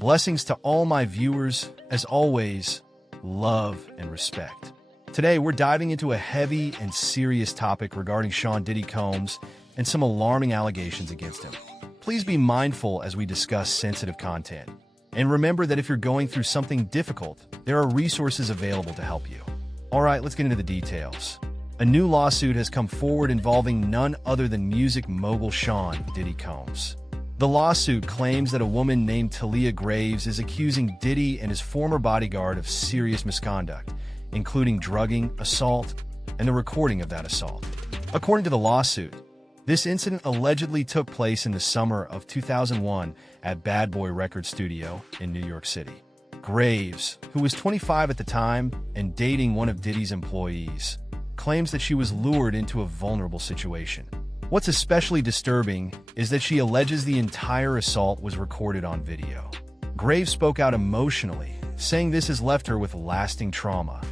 Blessings to all my viewers. As always, love and respect. Today, we're diving into a heavy and serious topic regarding Sean Diddy Combs and some alarming allegations against him. Please be mindful as we discuss sensitive content. And remember that if you're going through something difficult, there are resources available to help you. All right, let's get into the details. A new lawsuit has come forward involving none other than music mogul Sean Diddy Combs. The lawsuit claims that a woman named Thalia Graves is accusing Diddy and his former bodyguard of serious misconduct, including drugging, assault, and the recording of that assault. According to the lawsuit, this incident allegedly took place in the summer of 2001 at Bad Boy Record Studio in New York City. Graves, who was 25 at the time and dating one of Diddy's employees, claims that she was lured into a vulnerable situation. What's especially disturbing is that she alleges the entire assault was recorded on video. Graves spoke out emotionally, saying this has left her with lasting trauma,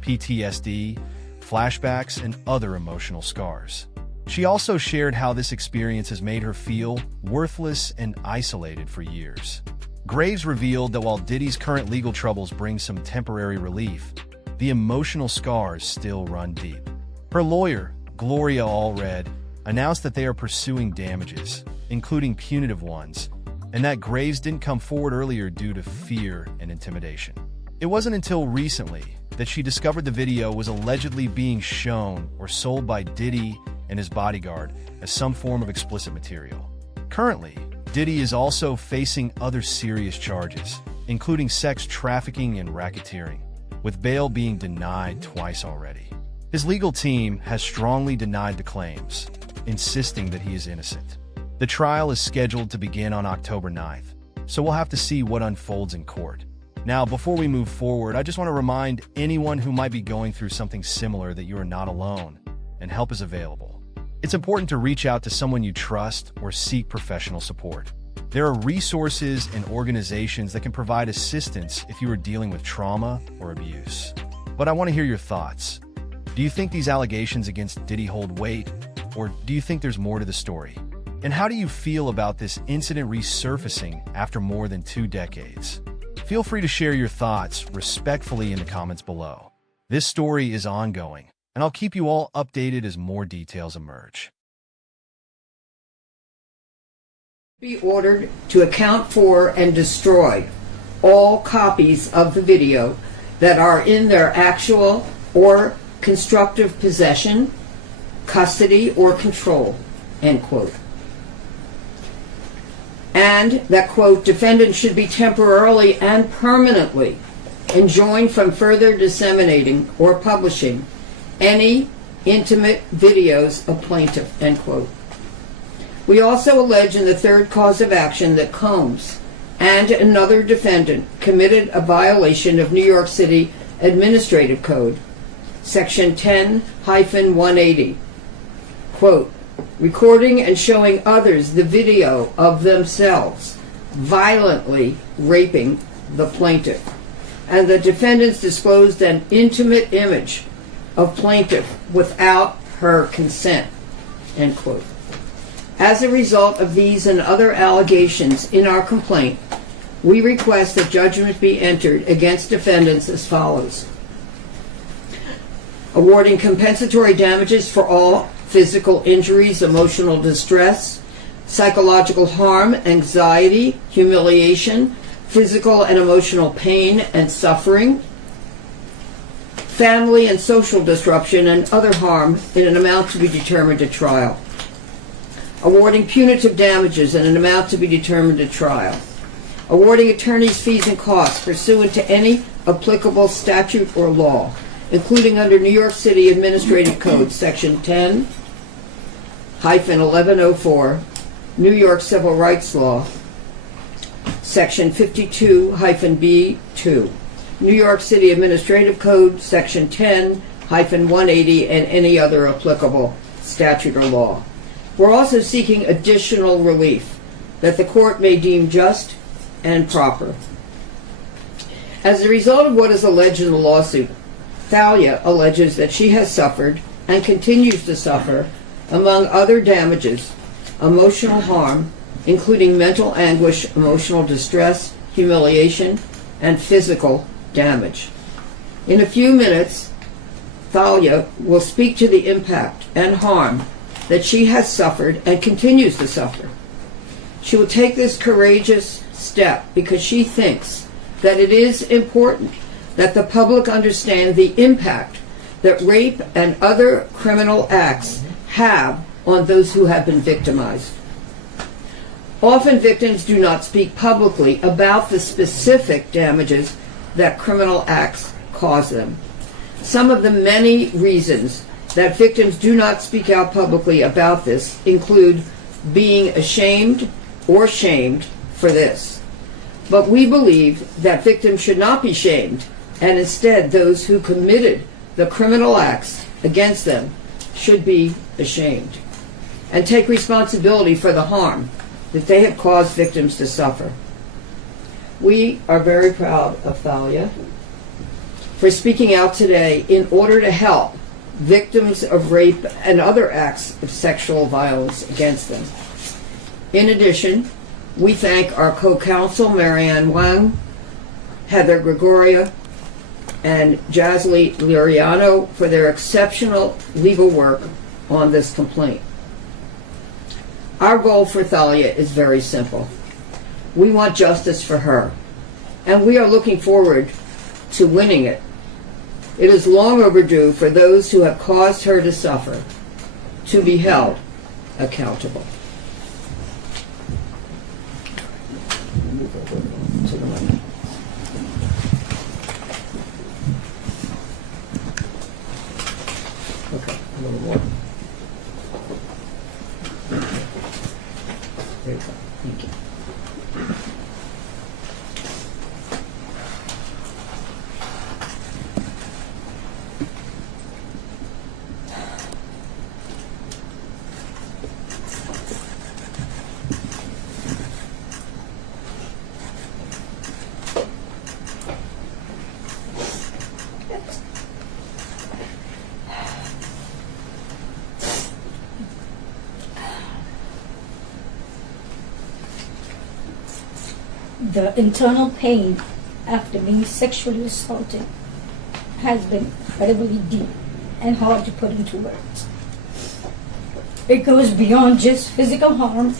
PTSD, flashbacks, and other emotional scars. She also shared how this experience has made her feel worthless and isolated for years. Graves revealed that while Diddy's current legal troubles bring some temporary relief, the emotional scars still run deep. Her lawyer, Gloria Allred, announced that they are pursuing damages, including punitive ones, and that Graves didn't come forward earlier due to fear and intimidation. It wasn't until recently that she discovered the video was allegedly being shown or sold by Diddy and his bodyguard as some form of explicit material. Currently, Diddy is also facing other serious charges, including sex trafficking and racketeering, with bail being denied twice already. His legal team has strongly denied the claims, insisting that he is innocent. The trial is scheduled to begin on October 9th, so we'll have to see what unfolds in court. Now, before we move forward, I just want to remind anyone who might be going through something similar that you are not alone, and help is available. It's important to reach out to someone you trust or seek professional support. There are resources and organizations that can provide assistance if you are dealing with trauma or abuse. But I want to hear your thoughts. Do you think these allegations against Diddy hold weight? Or do you think there's more to the story? And how do you feel about this incident resurfacing after more than 2 decades? Feel free to share your thoughts respectfully in the comments below. This story is ongoing, and I'll keep you all updated as more details emerge. Be ordered to account for and destroy all copies of the video that are in their actual or constructive possession, custody, or control, end quote. And that, quote, defendant should be temporarily and permanently enjoined from further disseminating or publishing any intimate videos of plaintiff, end quote. We also allege in the third cause of action that Combs and another defendant committed a violation of New York City Administrative Code, Section 10-180, quote, recording and showing others the video of themselves violently raping the plaintiff. And the defendants disclosed an intimate image of plaintiff without her consent, end quote. As a result of these and other allegations in our complaint, we request that judgment be entered against defendants as follows. Awarding compensatory damages for all physical injuries, emotional distress, psychological harm, anxiety, humiliation, physical and emotional pain and suffering, family and social disruption, and other harm in an amount to be determined at trial. Awarding punitive damages in an amount to be determined at trial. Awarding attorneys' fees and costs pursuant to any applicable statute or law, including under New York City Administrative Code, Section 10-1104, New York Civil Rights Law, Section 52-B2, New York City Administrative Code, Section 10-180, and any other applicable statute or law. We're also seeking additional relief that the court may deem just and proper. As a result of what is alleged in the lawsuit, Thalia alleges that she has suffered and continues to suffer, among other damages, emotional harm, including mental anguish, emotional distress, humiliation, and physical damage. In a few minutes, Thalia will speak to the impact and harm that she has suffered and continues to suffer. She will take this courageous step because she thinks that it is important that the public understand the impact that rape and other criminal acts have on those who have been victimized. Often victims do not speak publicly about the specific damages that criminal acts cause them. Some of the many reasons that victims do not speak out publicly about this include being ashamed or shamed for this. But we believe that victims should not be shamed, and instead those who committed the criminal acts against them should be ashamed and take responsibility for the harm that they have caused victims to suffer. We are very proud of Thalia for speaking out today in order to help victims of rape and other acts of sexual violence against them. In addition, we thank our co-counsel Marianne Wang, Heather Gregoria, and Jasly Liriano for their exceptional legal work on this complaint. Our goal for Thalia is very simple. We want justice for her, and we are looking forward to winning it. It is long overdue for those who have caused her to suffer to be held accountable. Move over to the left. Okay, a little more. There you go. Thank you. The internal pain after being sexually assaulted has been incredibly deep and hard to put into words. It goes beyond just physical harm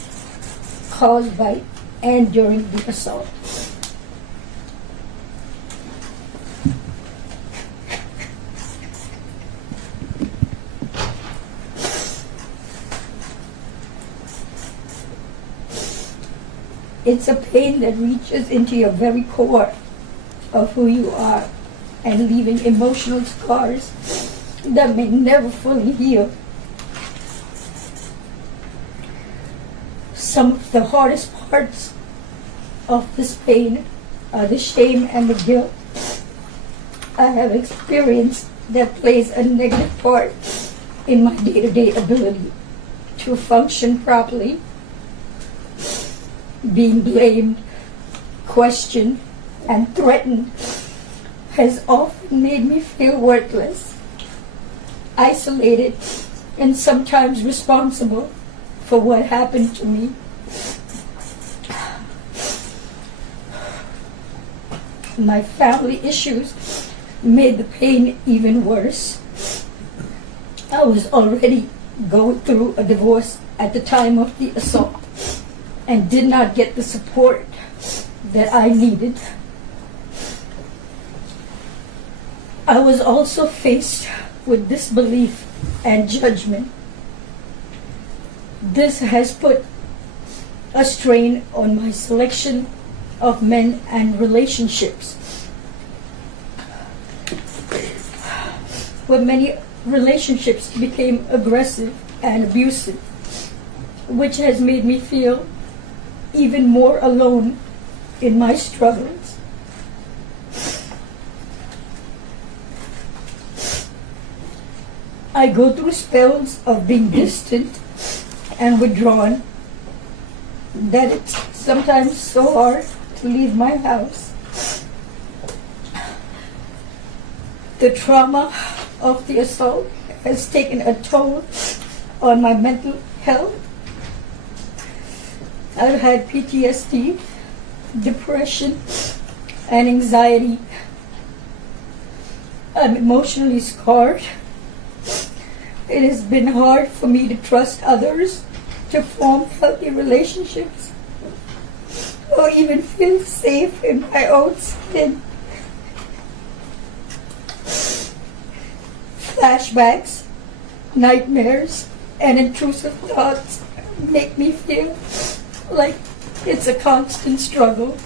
caused by and during the assault. It's a pain that reaches into your very core of who you are and leaving emotional scars that may never fully heal. Some of the hardest parts of this pain are the shame and the guilt I have experienced that plays a negative part in my day-to-day ability to function properly. Being blamed, questioned, and threatened has often made me feel worthless, isolated, and sometimes responsible for what happened to me. My family issues made the pain even worse. I was already going through a divorce at the time of the assault and did not get the support that I needed. I was also faced with disbelief and judgment. This has put a strain on my selection of men and relationships. Where many relationships became aggressive and abusive, which has made me feel even more alone in my struggles. I go through spells of being distant and withdrawn that it's sometimes so hard to leave my house. The trauma of the assault has taken a toll on my mental health. I've had PTSD depression, and anxiety. I'm emotionally scarred. It has been hard for me to trust others, to form healthy relationships, or even feel safe in my own skin. Flashbacks, nightmares, and intrusive thoughts make me feel like it's a constant struggle.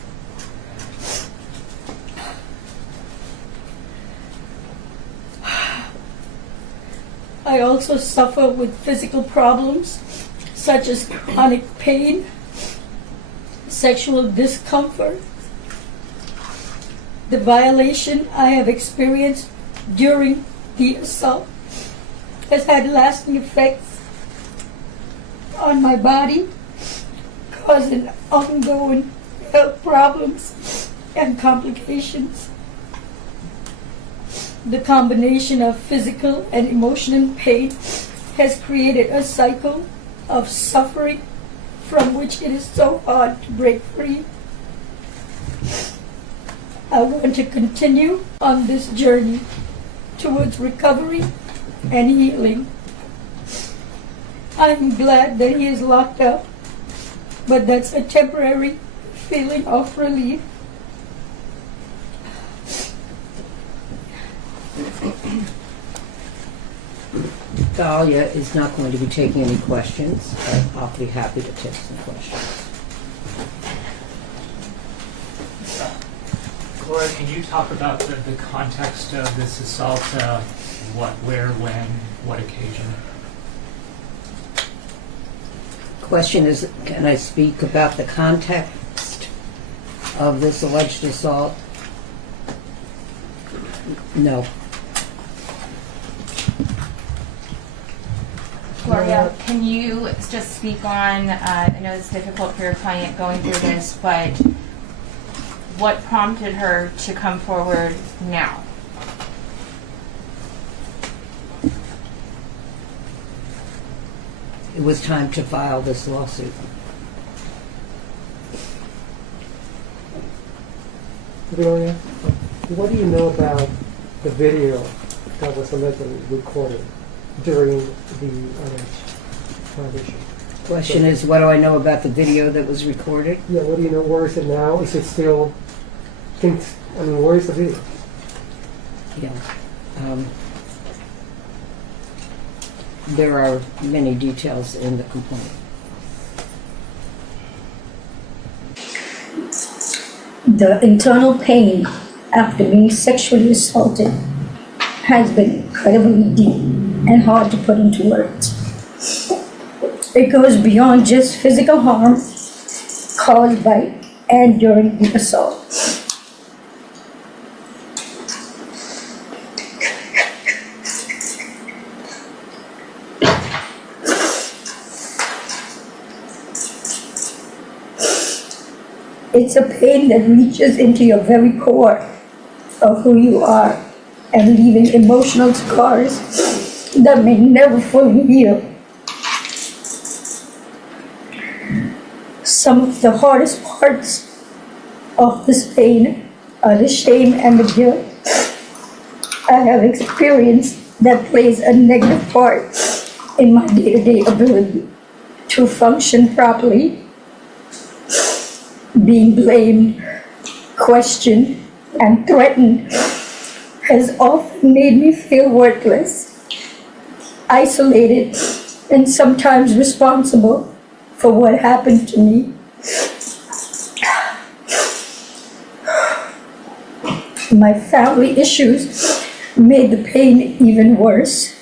I also suffer with physical problems such as chronic pain, sexual discomfort. The violation I have experienced during the assault has had lasting effects on my body, causing ongoing health problems and complications. The combination of physical and emotional pain has created a cycle of suffering from which it is so hard to break free. I want to continue on this journey towards recovery and healing. I am glad that he is locked up, but that's a temporary feeling of relief. Thalia is not going to be taking any questions, but I'll be happy to take some questions. Gloria, can you talk about the context of this assault? What, where, when, what occasion? Question is, can I speak about the context of this alleged assault? No. Gloria, can you just speak on, I know it's difficult for your client going through this, but what prompted her to come forward now? It was time to file this lawsuit. Gloria, what do you know about the video that was allegedly recorded during the alleged violation? Question is, what do I know about the video that was recorded? Yeah, what do you know? Where is it now? Is it still? Where is the video? Yeah. There are many details in the complaint. The internal pain after being sexually assaulted has been incredibly deep and hard to put into words. It goes beyond just physical harm caused by and during the assault. It's a pain that reaches into your very core of who you are and leaving emotional scars that may never fully heal. Some of the hardest parts of this pain are the shame and the guilt I have experienced that plays a negative part in my day-to-day ability to function properly. Being blamed, questioned, and threatened has often made me feel worthless, isolated, and sometimes responsible for what happened to me. My family issues made the pain even worse.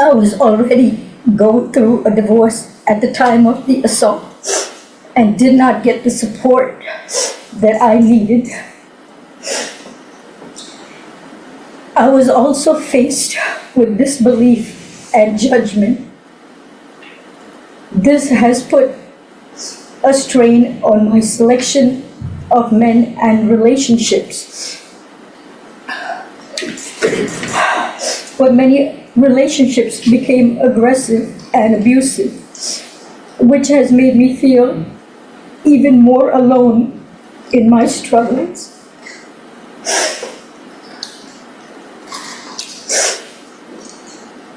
I was already going through a divorce at the time of the assault and did not get the support that I needed. I was also faced with disbelief and judgment. This has put a strain on my selection of men and relationships. But many relationships became aggressive and abusive, which has made me feel even more alone in my struggles.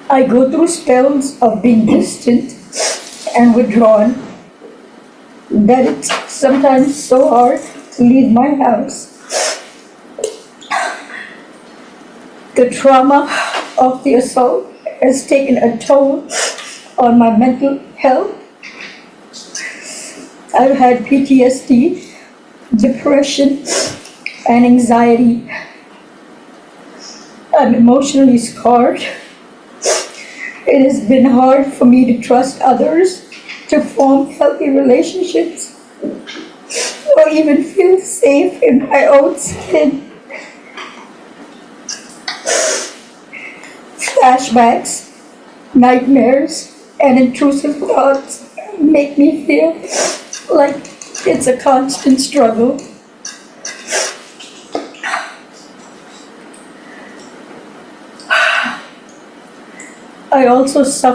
I go through spells of being distant and withdrawn that it's sometimes so hard to leave my house. The trauma of the assault has taken a toll on my mental health. I've had PTSD, depression, and anxiety. I'm emotionally scarred. It has been hard for me to trust others, to form healthy relationships, or even feel safe in my own skin. Flashbacks, nightmares, and intrusive thoughts make me feel like it's a constant struggle. I also suffer